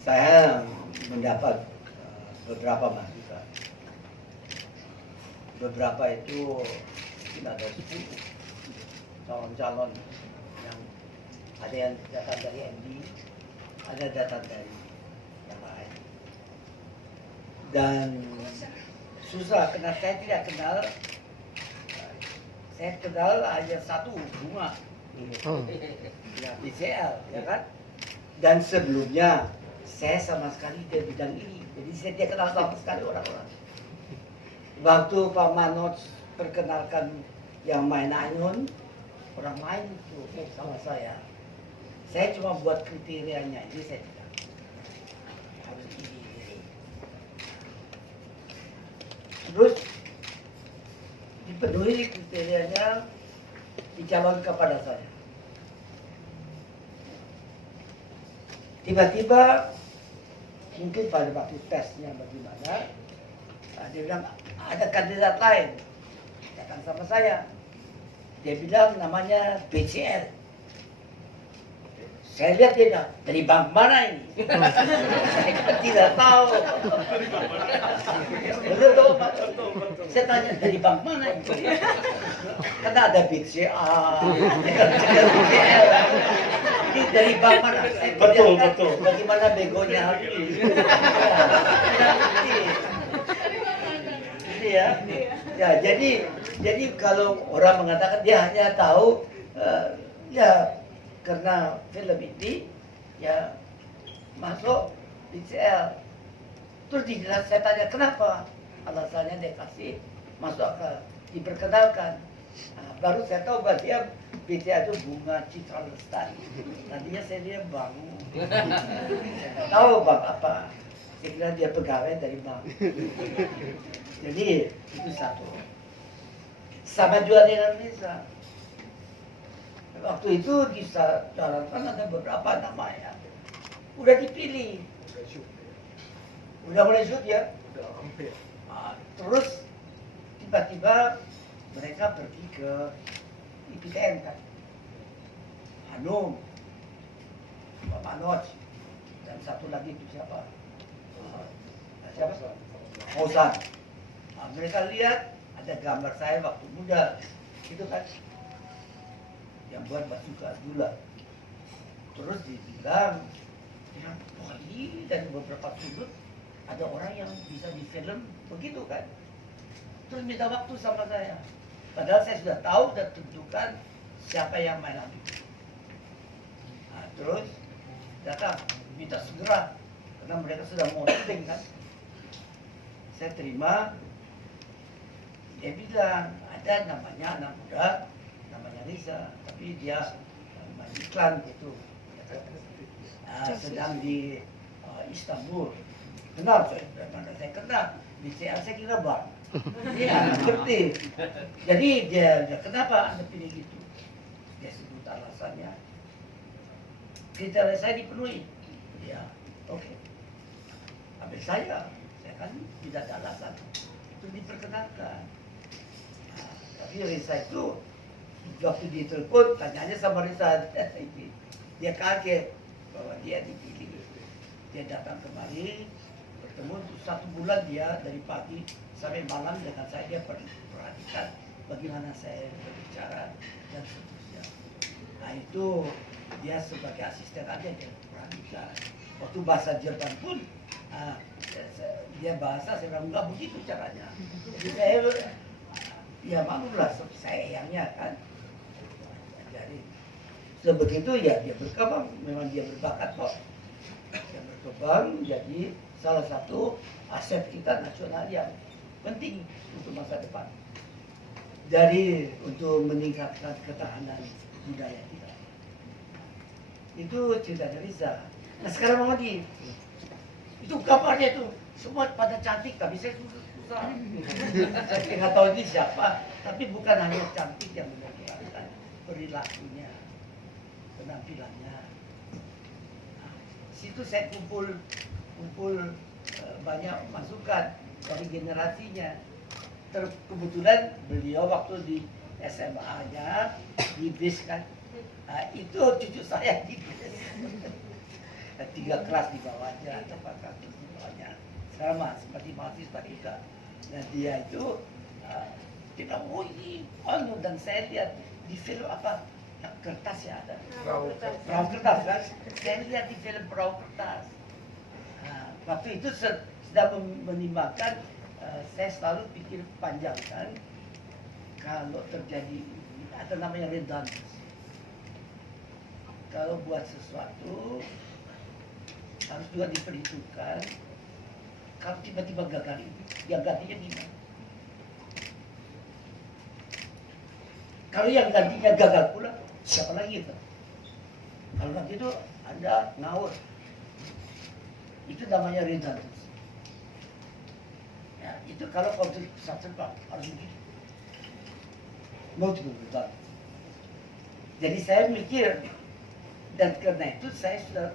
Saya mendapat beberapa masukan. Beberapa itu mungkin ada 10 calon-calon yang ada yang datang dari MD, ada datang dari yang lain. Dan susah karena saya tidak kenal. Saya kenal hanya satu bunga, ya BCL, ya kan? Dan sebelumnya saya sama sekali di bidang ini, jadi saya tidak kenal sama sekali orang-orang. Waktu Pak Manoj perkenalkan yang main Ainun, orang lain itu sama saya. Saya cuma buat kriterianya, ini saya tidak. Harus ini. Terus dipenuhi kriterianya, dicalon kepada saya. Tiba-tiba mungkin pada waktu tesnya bagaimana, dia bilang ada kandidat lain datang sama saya. Dia bilang namanya BCL. Saya lihat dia bilang, dari bank mana ini? Saya kan tidak tahu. Betul, Pak. Saya tanya dari bank mana ini? Karena ada BCA, ada BCL. Ini dari bank mana? Betul. Bagaimana begonya Habib. Ya, jadi kalau orang mengatakan dia hanya tahu ya karena film ini ya masuk BCL. Terus dijelas saya tanya kenapa? Alasannya dia kasih masuk ke diperkenalkan. Nah, baru saya tahu bahwa dia BCA itu Bunga Citra Lestari. Tadinya saya dia bang. Saya nggak tahu bang apa. Saya kira dia pegawai dari bank. Jadi itu satu. Sama juga dengan Nisa. Waktu itu disarankan ada beberapa nama ya. Udah dipilih. Udah mulai shoot ya. Nah, terus tiba-tiba mereka pergi ke IPTN kan. Hanum, Pak Manoj, dan satu lagi itu siapa? Fauzan. Nah, mereka lihat ada gambar saya waktu muda, itu kan, yang buat Basuka Abdullah. Terus dibilang, wah ini dari beberapa sudut ada orang yang bisa di film begitu kan. Terus minta waktu sama saya. Padahal saya sudah tahu dan tentukan siapa yang main lagi. Nah, terus datang minta segera karena mereka sudah mau syuting kan. Saya terima. Dia bilang ada namanya anak muda, namanya Riza, tapi dia main iklan gitu. Sedang di Istanbul. Kenal saya, mana saya kenal. BCA saya kira bang. Iya, ngerti. Jadi dia kenapa Anda pilih gitu? Dia sebut alasannya. Kriteria saya dipenuhi. Ya, oke. Habis saya kan tidak ada alasan untuk diperkenalkan. Nah, tapi Risa itu waktu ditelepon, tanyanya sama Risa, dia kaget bahwa dia dipilih. Dia datang kemari, bertemu 1 bulan dia dari pagi sampai malam dengan saya, dia perhatikan bagaimana saya berbicara dan seterusnya. Nah itu dia sebagai asisten aja dia perhatikan. Waktu bahasa Jerman pun dia bahasa saya bilang enggak begitu caranya. Jadi saya ya maklumlah sayangnya kan. Jadi sebegitu ya dia berkembang, memang dia berbakat kok. Dia berkembang jadi salah satu aset kita nasional yang penting untuk masa depan. Dari untuk meningkatkan ketahanan budaya kita. Itu cerita dari Riza. Nah sekarang Mama Di, itu kabarnya itu semua pada cantik tapi saya susah. Saya nggak tahu ini siapa, tapi bukan hanya cantik yang menentukan perilakunya, penampilannya. Nah, situ saya kumpul banyak masukan dari generasinya. Kebetulan beliau waktu di SMA-nya di BIS kan, nah, itu cucu saya di BIS. 3 kelas di bawahnya atau 4 kelas di bawahnya sama seperti mahasiswa juga. Nah dia itu kita dan saya lihat di film apa kertas ya ada perahu kertas kan, saya lihat di film perahu kertas. Nah, waktu itu sedang menimbangkan, saya selalu pikir panjang kan, kalau terjadi ada namanya redundancy. Kalau buat sesuatu harus juga diperhitungkan. Kalau tiba-tiba gagal itu, yang gantinya gimana? Kalau yang gantinya gagal pula, siapa lagi itu? Kalau nanti itu Anda ngawur, itu namanya redundancy. Ya, itu kalau konflik pesawat harus begitu. Multiple redundancy. Jadi saya mikir, dan karena itu saya sudah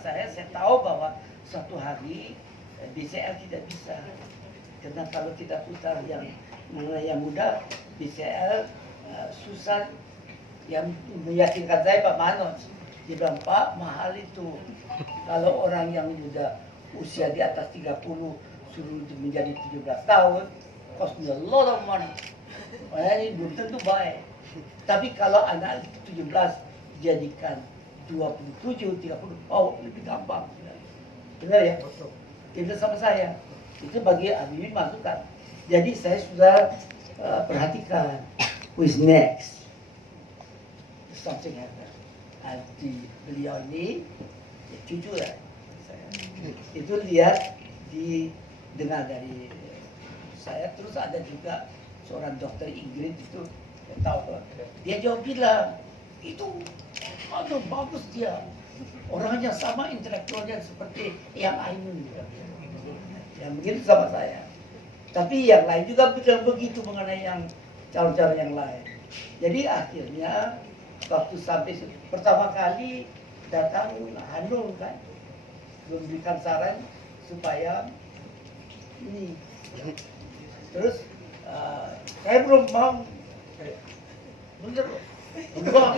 saya tahu bahwa suatu hari BCL tidak bisa, karena kalau kita putar yang muda, BCL susah. Yang meyakinkan saya Pak Manos, dia bilang, Pak, mahal itu. Kalau orang yang sudah usia di atas 30 suruh menjadi 17 tahun, cost me a lot of money. Makanya ini belum tentu baik. Tapi kalau anak 17 dijadikan 27, 30, oh lebih gampang. Benar ya? Itu sama saya. Itu bagi Habibie masukan. Jadi saya sudah perhatikan, who is next? Something happen. Beliau ini ya, jujur ya, itu lihat dengar dari saya. Terus ada juga seorang dokter Inggris itu, saya tahu, dia jawab bilang itu bagus dia, orangnya sama, intelektualnya seperti yang Ainun, yang begitu sama saya. Tapi yang lain juga bilang begitu mengenai yang calon-calon yang lain. Jadi akhirnya waktu sampai pertama kali datang Hanung kan, memberikan saran supaya ini. Terus saya belum mau, bener enggak,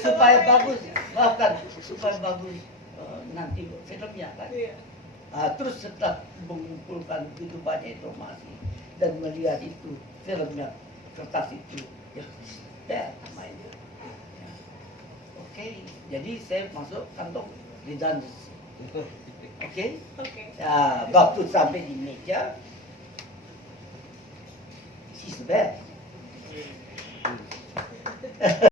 supaya bagus, maafkan, supaya bagus nanti filmnya kan. Terus setelah mengumpulkan begitu banyak informasi dan melihat itu filmnya, kertas itu, ya mainnya. Oke, jadi saya masuk kantong redundancy. Oke? Ya, waktu sampai di meja, she's the best.